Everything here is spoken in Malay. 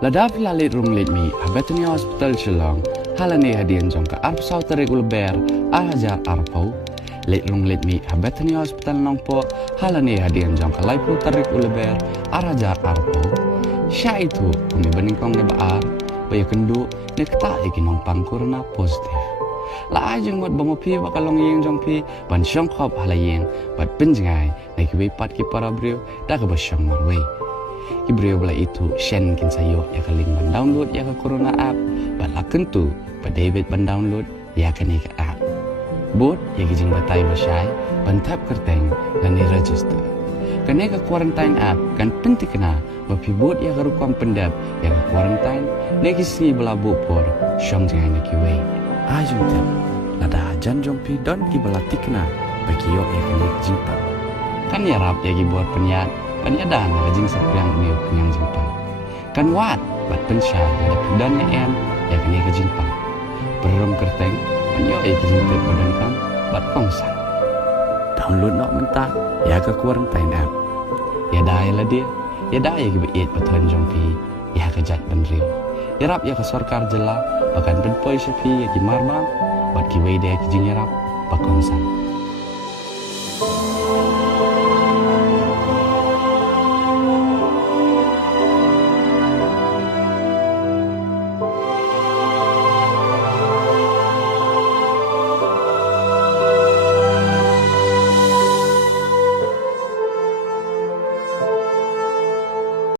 Ladaf lalit runglit mi habetani hospital Shillong halani hadian jong ka arp sauta regular ahajar arpau lit runglit mi habetani hospital nongpo halani hadian jong ka laipu tarik uleber arajar arpau sya itu kami beningkong ne baar baya kendu ne kata iki nong pangkurna positif la ajeng wat bangopi bakalong yeng jong pi ban syong khop halayeng bat penjengai ne ki pat ki para brio da ka basyong marwei Ibreu bela itu Shen kin sayo ya ka link ban download ya ka corona app bat la kentu ba David ban download ya ka ni ka app bot ya ki jing batai basai ban tap kerteng lan ni register kane ka quarantine app kan penting kena ba pi bot ya ka rukam pendap ya ka quarantine ne ki si bela bopor syong jang ne ki wei ajung tap lada jan jong pi don ki bela tikna ba ki yo ya ka ni jingpa kan ya rap ya ki buat penyat kan ya dan rajing sepriang niu kenyang jingpang kan wat bat pensyai ada pedan ne em ya kan ya ke jingpang berom kerteng kan yo e jingpet badan kam bat kongsan download nok mentah ya ke quarantine app ya dai la dia ya dai ke beet pathan jong pi ya ke jat ban riu ya rap ya ke sarkar jela bahkan ben poi sepi ya ki marbang bat ki wei dia ki jing ya rap ba kongsan